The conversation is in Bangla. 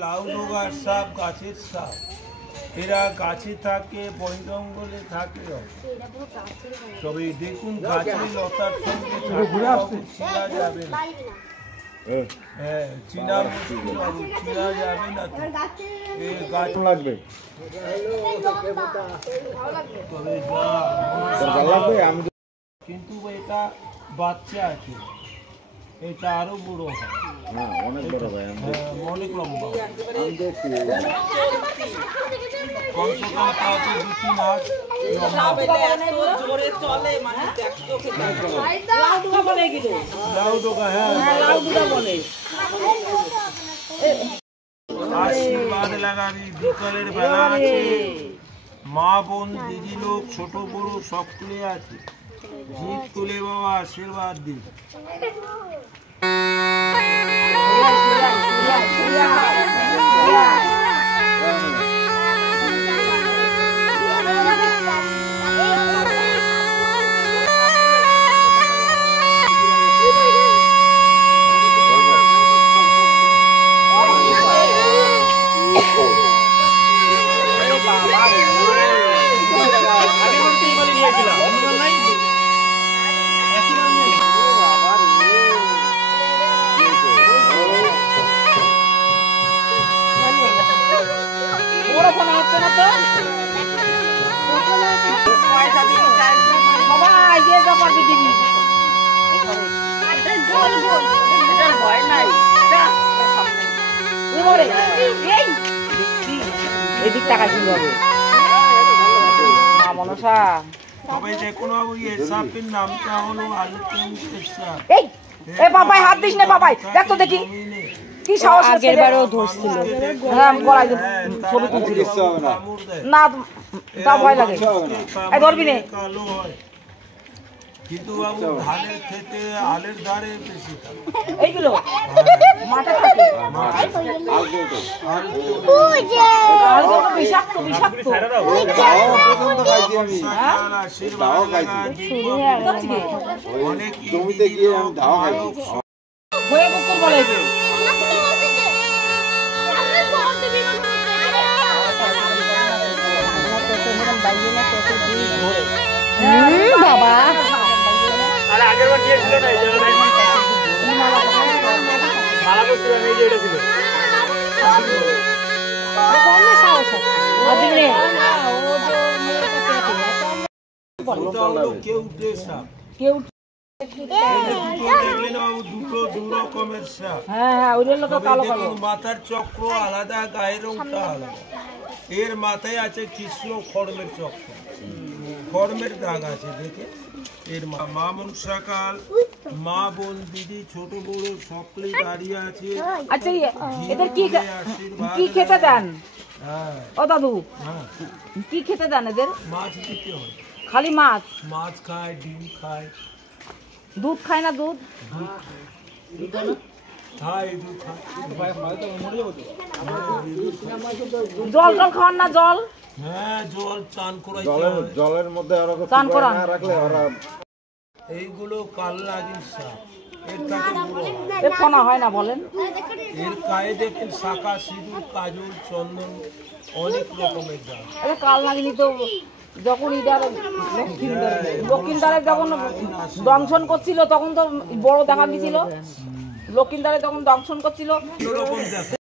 লাউডোগা সাপ গাছের সাপ, এরা গাছে থাকে, বন জঙ্গলে থাকে। তবে দেখুন গাছের লতার সঙ্গে চেনা যাবে না। হ্যাঁ, চেনা মুশকিল, চেনা যাবে না। গাছ লাগবে, কিন্তু এটা বাচ্চা আছে, এটা আরো বড় হয়, অনেক বড় ভাই, অনেক লম্বা, কমসে কম তাও 2-3 হাত আশীর্বাদ লাগাবি। বিকালের বেলা আছে, মা বোন দিদি লোক ছোট বড় সকলে আছে, জিত তুলে বাবা আশীর্বাদ দিন। এদিক টাকা কি হবে মনসা? সবাই দেখুন বাবু, এই সাপের নামটা হলো আলুকের সাপ। এই বাবাই হাত দিস না, বাবাই দেখ তো দেখি কি সাহস। আগের বারও ধরছিল, হ্যাঁ গলায় ছবি তুলছিল না, তা ভয় লাগে। এই ধরবি না, কিন্তু বাবু ধানের খেতে আলের ধারে বেশি এইগুলো মাঠে থাকে, বিষাক্ত বিষাক্ত। অনেক জমিতে গিয়ে আমি ধাওয়া খাই হয়ে কুকুর বলে বাবা। আরে আগের বার দিয়েছিল না, এটা মালা করছিল, এই যে এটা ছিল। কেউ মাথার চক্র আলাদা, গায়ের রংটা আলাদা। এর মাথায় আছে কৃষ্ণ খড়মের চক্র, খড়মের দাগ আছে দেখে। এর মা মনসাকাল, মা বোন দিদি ছোট বড় সকলে দাঁড়িয়ে আছে। আচ্ছা, এদের কি খেতে দেন? ও দাদু, কি খেতে দেন এদের? মাছ দিতে হয়, খালি মাছ? মাছ খায়, ডিম খায়। দুধ খায় না? দুধ জল জল খাওয়ান না? জল, হ্যাঁ জল চান করাই, জলের মধ্যে চান করান রাখলে ওরা। এইগুলো কালনাগিন সাপ, এর ফোনা হয় না বলেন? এর গায়ে দেখেন শাখা, সিঁদুর, কাজল, চন্দন, অনেক রকমের দাগ। এটা কাল নাগিনি তো যখন লক্ষিন্দারে যখন দংশন করছিল তখন তো বড় দেখা গেছিল। লক্ষিন্দারে যখন দংশন করছিল